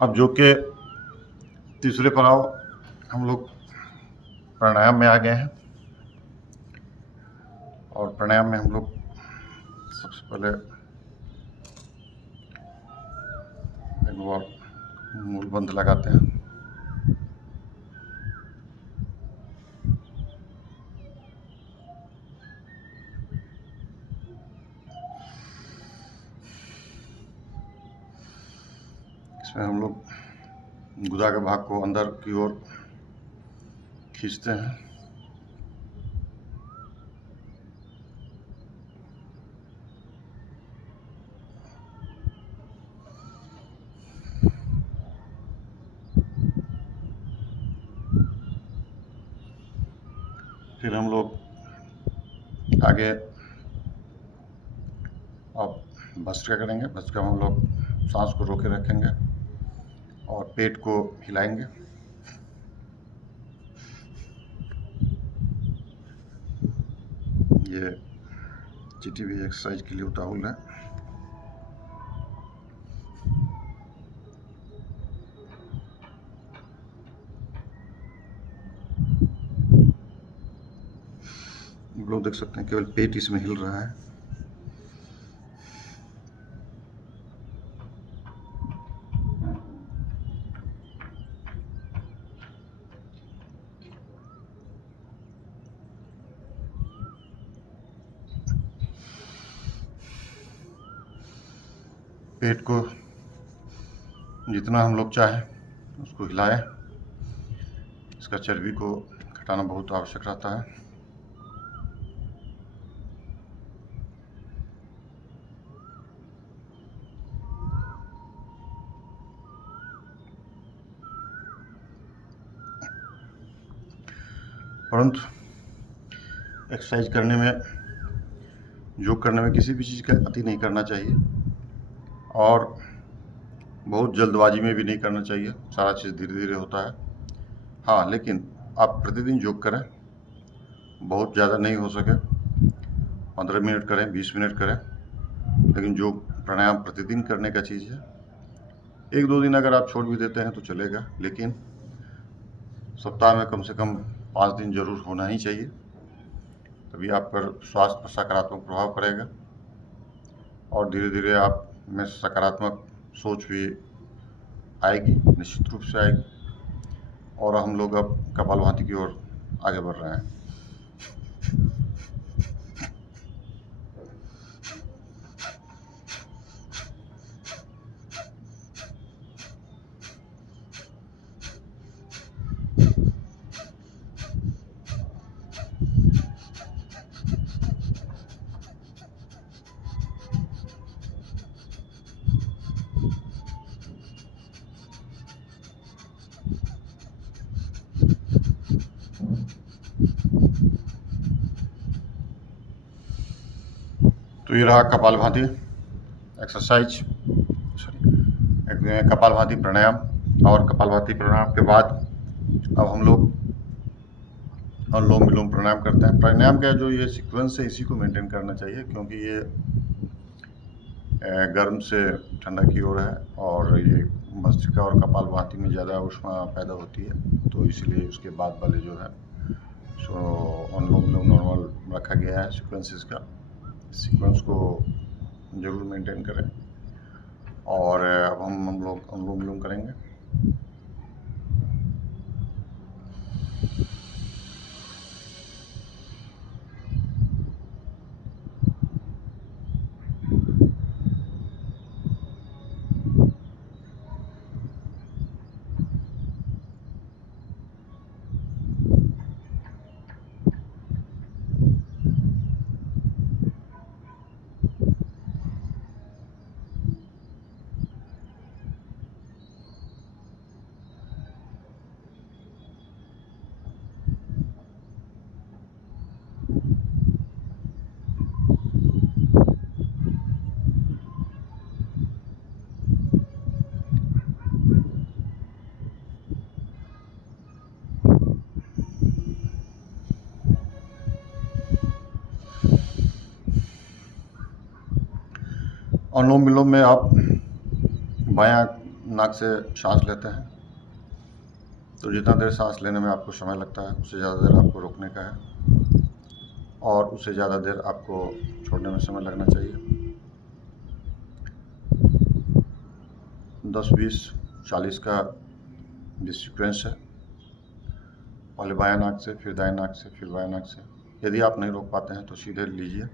अब जो कि तीसरे पड़ाव हम लोग प्राणायाम में आ गए हैं। और प्राणायाम में हम लोग सबसे पहले एक बार मूलबंध लगाते हैं। इसमें हम लोग गुदा के भाग को अंदर की ओर खींचते हैं। फिर हम लोग आगे अब भस्त्रिका करेंगे। भस्त्रिका में हम लोग सांस को रोके रखेंगे और पेट को हिलाएंगे। ये जीटीवी एक्सरसाइज के लिए उताहुल है। आप लोग देख सकते हैं केवल पेट इसमें हिल रहा है। पेट को जितना हम लोग चाहें उसको हिलाएं। इसका चर्बी को घटाना बहुत आवश्यक रहता है। परंतु एक्सरसाइज करने में, योग करने में किसी भी चीज़ का अति नहीं करना चाहिए और बहुत जल्दबाजी में भी नहीं करना चाहिए। सारा चीज़ धीरे धीरे होता है। हाँ, लेकिन आप प्रतिदिन योग करें। बहुत ज़्यादा नहीं हो सके 15 मिनट करें, 20 मिनट करें, लेकिन योग प्राणायाम प्रतिदिन करने का चीज़ है। 1-2 दिन अगर आप छोड़ भी देते हैं तो चलेगा, लेकिन सप्ताह में कम से कम 5 दिन जरूर होना ही चाहिए। तभी आप पर स्वास्थ्य पर सकारात्मक प्रभाव पड़ेगा और धीरे धीरे आप में सकारात्मक सोच भी आएगी, निश्चित रूप से आएगी। और हम लोग अब कपालभाति की ओर आगे बढ़ रहे हैं। तो ये रहा कपालभाति एक्सरसाइज, सॉरी, कपालभाति प्राणायाम। और कपालभाति प्राणायाम के बाद अब हम लोग अनुलोम विलोम प्राणायाम करते हैं। प्राणायाम का जो ये सीक्वेंस है इसी को मेंटेन करना चाहिए, क्योंकि ये गर्म से ठंडा की ओर है और ये भस्त्रिका और कपालभाति में ज़्यादा ऊष्मा पैदा होती है, तो इसलिए उसके बाद वाले जो है सो अनुलोम विलोम नॉर्मल रखा गया है सीक्वेंसेस का। सीक्वेंस को जरूर मेंटेन करें। और अब हम लोग अनुलोम विलोम करेंगे। अनुलोम विलोम में आप बायां नाक से सांस लेते हैं तो जितना देर सांस लेने में आपको समय लगता है उससे ज़्यादा देर आपको रोकने का है और उससे ज़्यादा देर आपको छोड़ने में समय लगना चाहिए। 10, 20, 40 का ये सीक्वेंस है। पहले बायां नाक से, फिर दाएं नाक से, फिर बायां नाक से। यदि आप नहीं रोक पाते हैं तो सीधे लीजिए।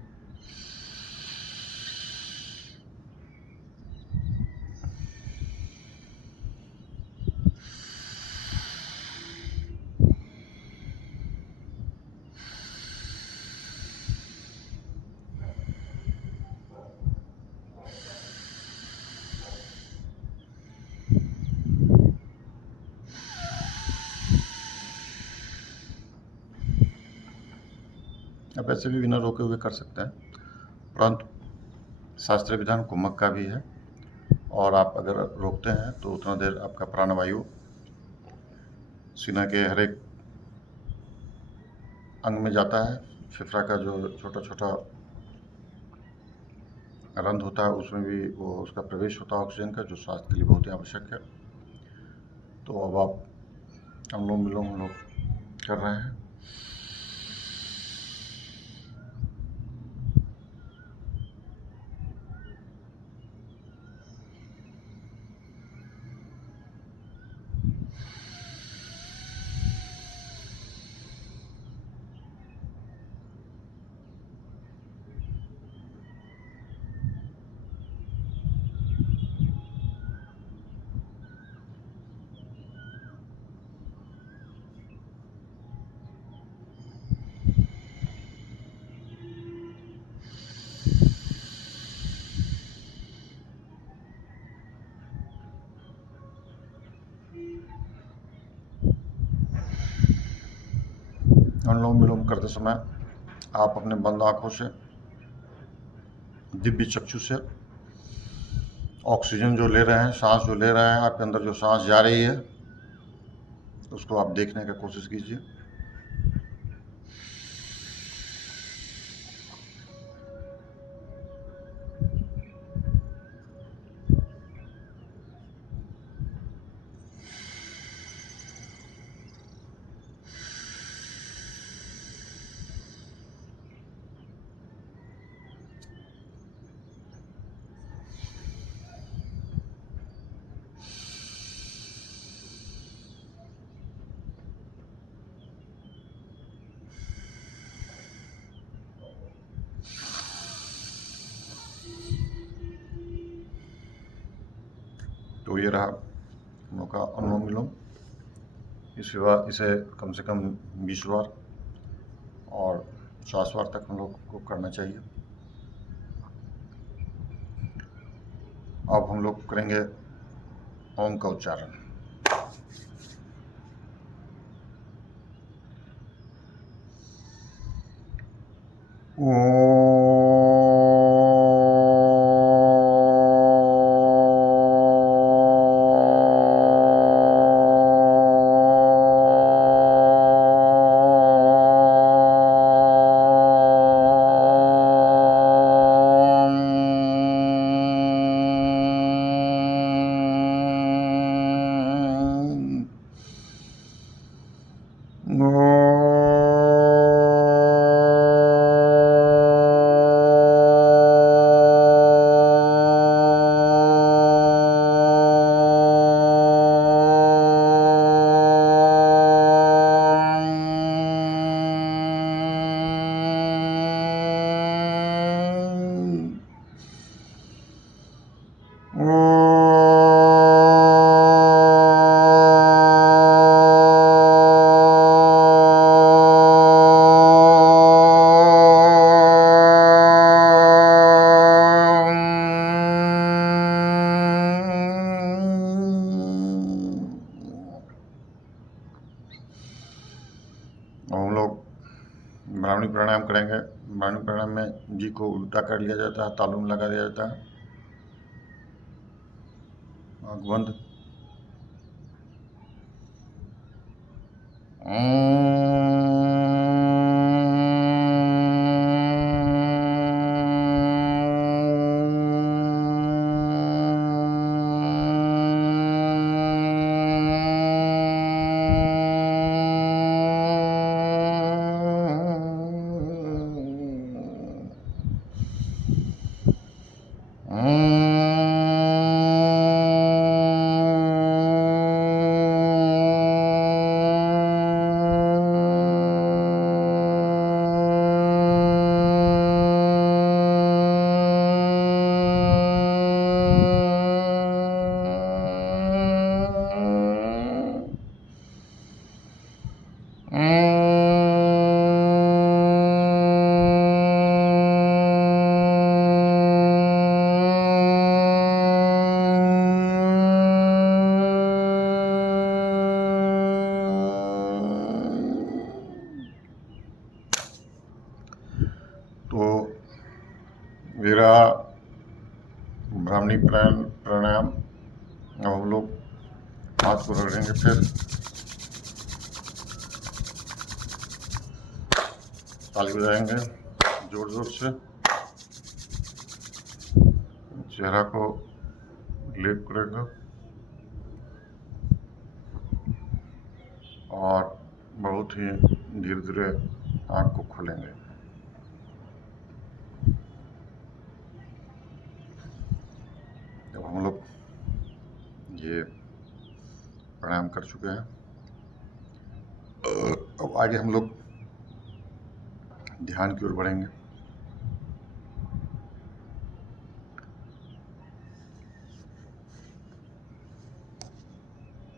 आप ऐसे भी बिना रोके हुए कर सकते हैं, परंतु शास्त्रीय विधान कुम्भक का भी है और आप अगर रोकते हैं तो उतना देर आपका प्राणवायु सीना के हर एक अंग में जाता है। फेफड़ा का जो छोटा छोटा रंध्र होता है उसमें भी वो उसका प्रवेश होता है ऑक्सीजन का, जो स्वास्थ्य के लिए बहुत ही आवश्यक है। तो अब आप अनुलोम विलोम हम लोग कर रहे हैं। अनुलोम विलोम करते समय आप अपने बंद आंखों से, दिव्य चक्षु से ऑक्सीजन जो ले रहे हैं, सांस जो ले रहे हैं, आपके अंदर जो सांस जा रही है उसको आप देखने का कोशिश कीजिए। तो ये रहा हम लोग का अनुलोम विलोम। इसे कम से कम 20 बार और 50 बार तक हम लोग को करना चाहिए। अब हम लोग करेंगे ओम का उच्चारण। हम लोग ब्राह्मणी प्राणायाम करेंगे। ब्राह्मणी प्राणायाम में जी को उल्टा कर लिया जाता है, तालू में लगा दिया जाता है, आँख बंद। मणि प्राणायाम। अब हम लोग हाथ को रगड़ेंगे, फिर ताली बजाएंगे जोर जोर से, चेहरा को लेप करेंगे और बहुत ही धीरे धीरे आँख को खोलेंगे। जब हम लोग ये प्राणायाम कर चुके हैं, अब आगे हम लोग ध्यान की ओर बढ़ेंगे।